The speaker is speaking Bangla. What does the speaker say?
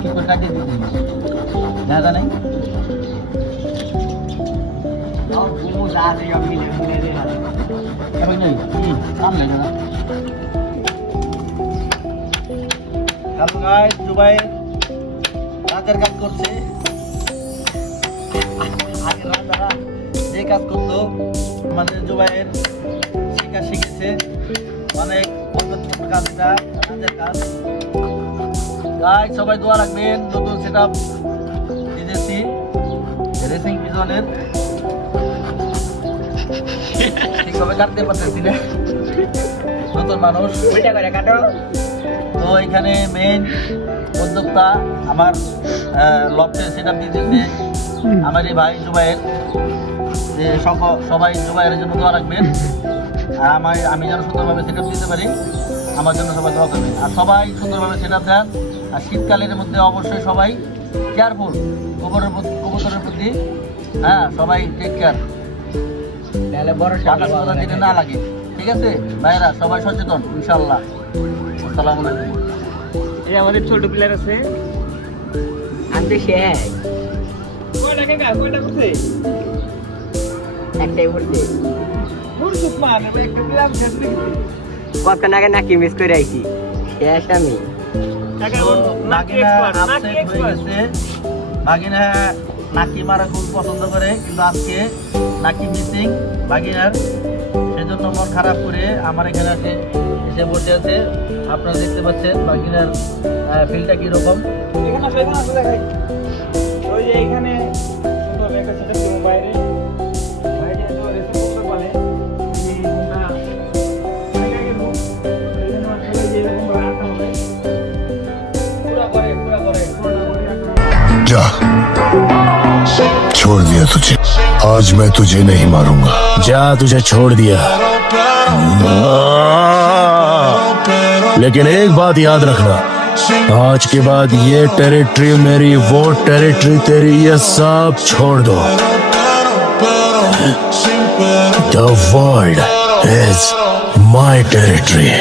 কি করে কাটিয়ে দিতে না জানেন আর ঘুমো যা দেই আমি মিলে দে না এখন নেই কাম নাই না কাল গাইস জুবাই রাতের কাজ করছে আগে রাতেরা যে কাজ করতো আমাদের জুবাইয়ের শিক্ষা শিখেছে অনেক বন্ধুত্ব কাজ এটা রাতের কাজ গাইস সবাই দোয়া রাখবেন নতুন সেটআপ দিয়েছি রেসিং পিজনের ঠিকভাবে কাটতে পারতেছি না নতুন মানুষ ওইটা করে কাটো তো এখানে মেইন উদ্যোক্তা আমার লফটের সেটআপ দিতেছে আমার এই ভাই জুবাইর যে সবাই জুবাইরের জন্য দোয়া রাখবেন আর আমি যেন সুন্দরভাবে সেটআপ দিতে পারি আমার জন্য সবাই দোয়া করবেন আর সবাই সুন্দরভাবে সেটআপ দেন আর শীতকালের মধ্যে অবশ্যই সবাই কেয়ারফুল কবুতরের প্রতি হ্যাঁ সবাই টেক কেয়ার তাহলে বড় কথা দিতে না লাগে ঠিক আছে ভাইরা সবাই সচেতন ইনশাআল্লাহ আসসালামু আলাইকুম এই আমাদের ছোট প্লেয়ার আছে আমি শেষ কয়টা করছে একটাই পড়ছে মুরসুক মান একটা প্লেয়ার শেষ লিখছে কত নাকি নাকি মিস করে আইছি শেষ আমি বাগিনা নাকি মারা খুব পছন্দ করে কিন্তু আজকে নাকি মিসিং বাগিনার সেজন্য মন খারাপ করে আমার এখানে এসে বসে আছে আপনারা দেখতে পাচ্ছেন বাগিনার ফিল্ডটা কিরকম এখানে আসলে দেখাই ওই যে এখানে সুন্দর একটা সেটা কি বাইরে বাইরে তো রেসিং করতে পারে এই ঘন্টা জায়গা গেল এখানে আসলে যে এরকম রাখা হবে পুরো করে जा छोड़ दिया तुझे आज मैं तुझे नहीं मारूंगा जा तुझे छोड़ दिया लेकिन एक बात याद रखना आज के बाद ये टेरिटरी मेरी वो टेरिटरी तेरी ये सब छोड़ दो The world is my territory